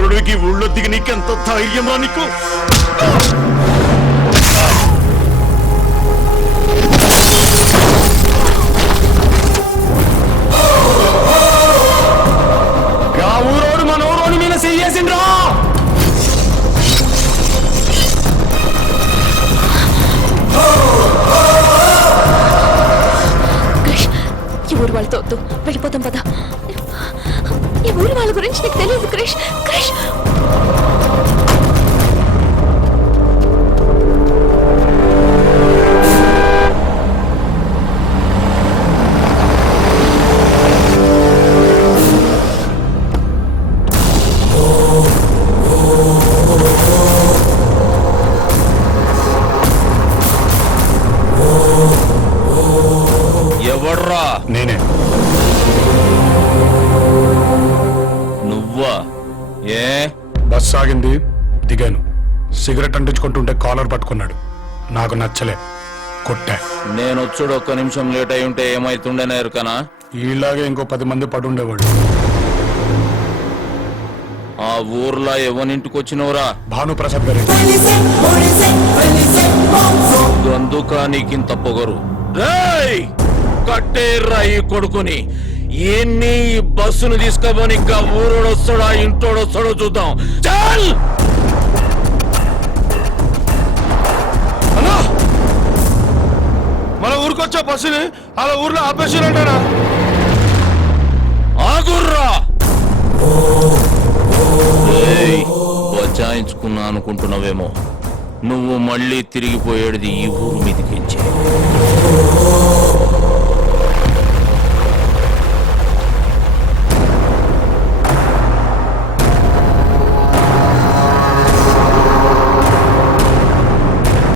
ఊరుడికి ఊళ్ళో దిగి నీకెంత ధైర్యమా నీకు? ఊరోడు మన ఊరోడి మీద చెయ్యేసిండ్రా. ఈ ఊరు వాళ్ళతో వద్దు, వెళ్ళిపోతాం పదా. ఈ ఊరి వాళ్ళ గురించి నీకు తెలియదు క్రిష్. క్రిష్ ఎవర్రా? నేనే. నువ్వా? ఏ బస్ ఆగింది, దిగాను. సిగరెట్ అంటించుకుంటుంటే కాలర్ పట్టుకున్నాడు. నాకు నచ్చలే, కొట్టా. నేను వచ్చుడు ఒక్క నిమిషం లేట్ అయి ఉంటే ఏమైతుండేనా ఎరుకనా? ఈలాగే ఇంకో 10 మంది పడుండేవాడు. ఆ ఊర్లో ఎవరింటికి వచ్చినవురా? భానుప్రసాద్ గారి. అందుక నీకింత పొగరు? కట్టేర్రా ఈ కొడుకుని. ఎన్ని బస్సును తీసుకోబోని ఊరోడొస్తాడా ఇంటోడొస్తాడో చూద్దాం. చల్ అన్నా, మన ఊరికొచ్చే బస్సుని అలా ఊర్లో ఆపేసినట్టేనా? ఆగుర్రా. బచాయించుకున్నా అనుకుంటున్నావేమో. నువ్వు మళ్ళీ తిరిగిపోయేది ఈ ఊరు మీదకించే.